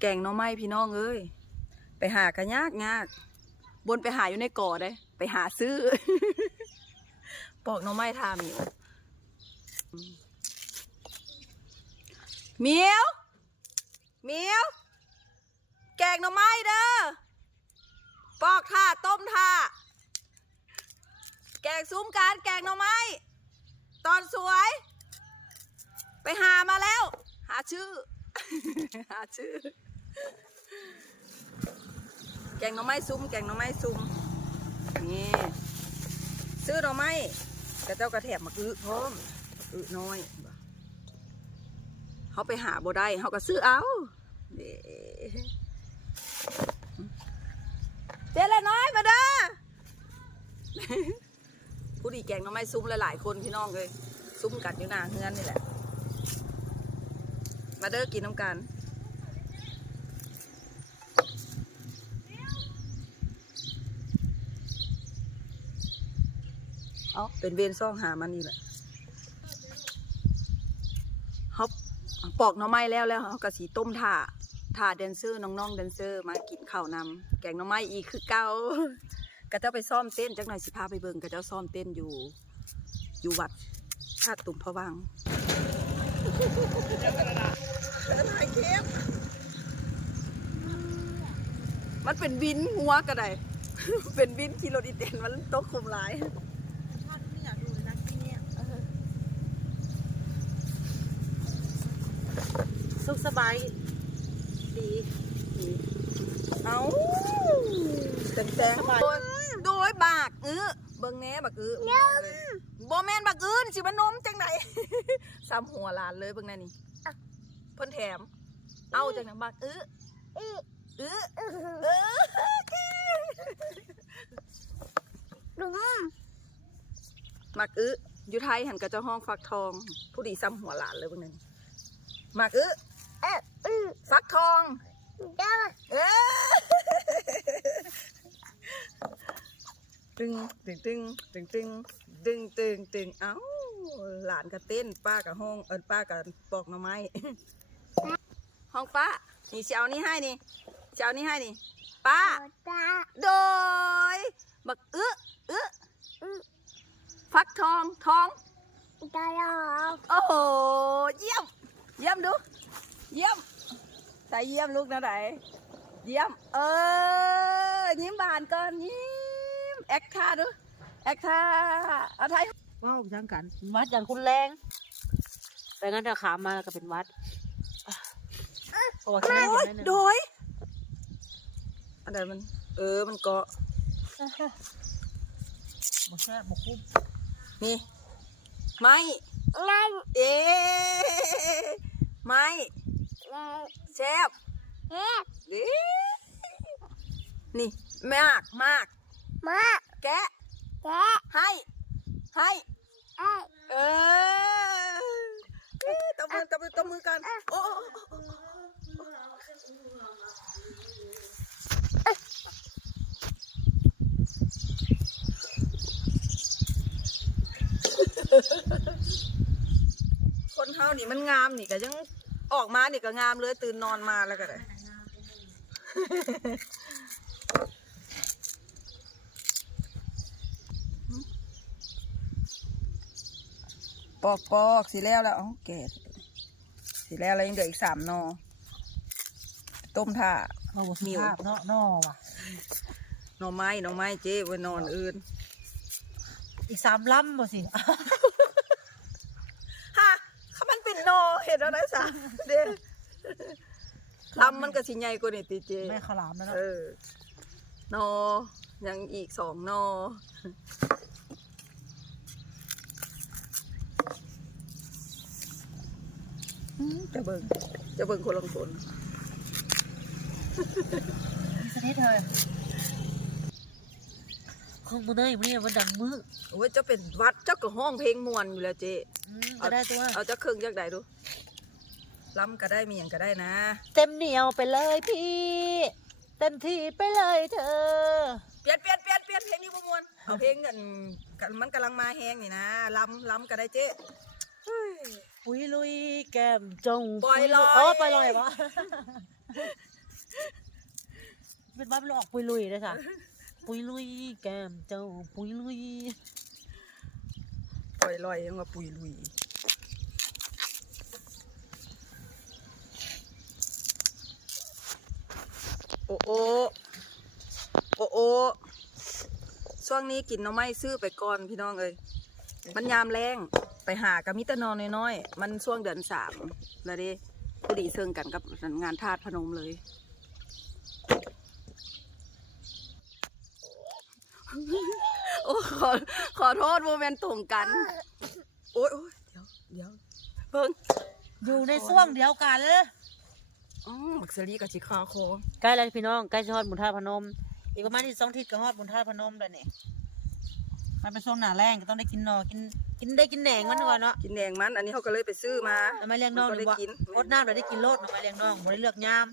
แกงหน่อไม้พี่น้องเอ้ยไปหากันยากบนไปหาอยู่ในก่อได้ไปหาซื้อ ปอกหน่อไม้ทามิวเมียวเมียวแกงหน่อไม้เด้อปอกท่าต้มท่าแกงซุ้มการแกงหน่อไม้ตอนสวยไปหามาแล้วหาชื่อ หาชื่อแกงหน่อไม้ซุ้มแกงหน่อไม้ซุ้มนี่ซื้อหน่อไม้กระเจ้ากระแถบมาพร้อมน้อยเขาไปหาบ่ได้เขาก็ซื้อเอาเจ๊เลยน้อยมาเด้อ ผู้ดีแกงหน่อไม้ซุ้มหลายๆคนพี่น้องเลยซุ้มกัดอยู่หน้าเฮือนนี่แหละมาเด้อกินน้ำกันเอาเป็นเวรซ่องหามันนี่แหละเขาปอกหน่อไม้แล้วเขากระสีต้มถ่าแดนเซอร์น้องๆแดนเซอร์มากินข้าวนำแกงหน่อไม้อีกคือเก่ากระเจ้าไปซ่อมเต้นจักหน่อยสิพาไปเบิ่งกระเจ้าซ่อมเต้นอยู่วัดชาติตุ่มพะวังถ่ายคลิปมันเป็นบินหัวกระได เป็นบินขี่รถอีเต็นมันตกคุมหลายไม่อยากดูนะที่นี่สุขสบายดีเอาแต่โดยบากเบิ่งแน่บักบ่แม่นบักสิมันนมจังไหน ซ้ำหัวหลานเลยเบิ่งแน่นี่เพิ่นแถมเอาจังไหนบักมักอยู่ไทยหันกับเจ้าห้องฟักทองผู้ดีซ้ำหัวหลานเลยเบิ่งแน่นี่มักฟักทองตึงเอ้าหลานก็เต้นป้ากับห้องป้ากับปอกหน่อไม้ ห้องป้านี่เช้านี้ให้นี่เช้านี้ให้นี่ป้าโดยบักฟักทองโอ้โหเยี่ยมดูเยี่ยมใส่เยี่ยมลูกนะไหนเยี่ยมยิ้มบานก่อนยิ้มแอคท่าดูแอคท่าเอาไทยว้าวจังกันวัดอย่างคุณแรงแต่งั้นจะขามาก็เป็นวัดโดยอะไรมันมันเกาะบ่แซ่บบ่คุ้มนี่ไม่ไม่แซ่บนี่มากแกะให้ตบมือกันโอ้คนเฮานี่มันงามนี่ก็ยังออกมานี่ก็งามเลยตื่นนอนมาแล้วก็ได้ปอกสิแล้วอ๋อแก่สิแล้วยังเหลืออีก3 นอต้มท่ามิวเนาะนอว่ะหน่อไม้เจ๊ไว้นอนอื่นอีก3 ลำบ่สิฮะเขามันเป็นนอเห็นอะไรสักเด้ลำมันก็สิใหญ่กว่านี่ตีเจแม่ขลามแล้วเนาะนอยังอีก2 นอจะเบิ่งคนลงทุนสนิทเธอของมือเนยมันดังมือโอ้ยจะเป็นวัดเจ้าก็ห้องเพลงมวนอยู่แล้วเจ๊ก็ได้ตัวเอาจะเครื่องจักใดดูล้ำก็ได้มีอย่างก็ได้นะเต็มเหนียวไปเลยพี่เต็มที่ไปเลยเธอเปลี่ยนเพลงนี้บ่มวนเอาเพลงกันมันกำลังมาแห้งนี่นะล้ำก็ได้เจ๊ปุยลุยแก้มจงปล่อยลอย ปล่อยลอยวะ เป็นบ้านมันออกปุยลุยเลยค่ะปุยลุยแก้มเจ้าปุยลุย ปล่อยลอยยังว่าปุยลุยโอ้โอโอ้โอช่วงนี้กินหน่อไม้ซื้อไปก่อนพี่น้องเอ้ยมันยามแรงไปหากะมิตรนอนน้อยๆมันช่วงเดือน3แล้วเด้พอดีเซิงกันกับงานทาสพนมเลย โอ้ขอโทษโมเมนต์ตรงกัน โอ้ยเดี๋ยวเพิ่ง อยู่ในช่วงเดียวกันเลย บักเซรีกับชิคาโค ใกล้แล้วพี่น้องใกล้จะฮอดบุญธาตุพนมอีกประมาณที่2 ทิศก็ฮอดบุญธาตุพนมแล้วนี่มันเป็นช่วงหน้าแรงก็ต้องได้กินหน่อกินได้กินแหนงมันก่อนเนาะ กินแดงมันอันนี้เขาก็เลยไปซื้อมา ทำไมเลี้ยงน้อง ก็ หรื ได้ อว่า กิน อดน้ำเราได้กินโลดทำไมเลี้ยงน้องบ่ได้เลือกยาม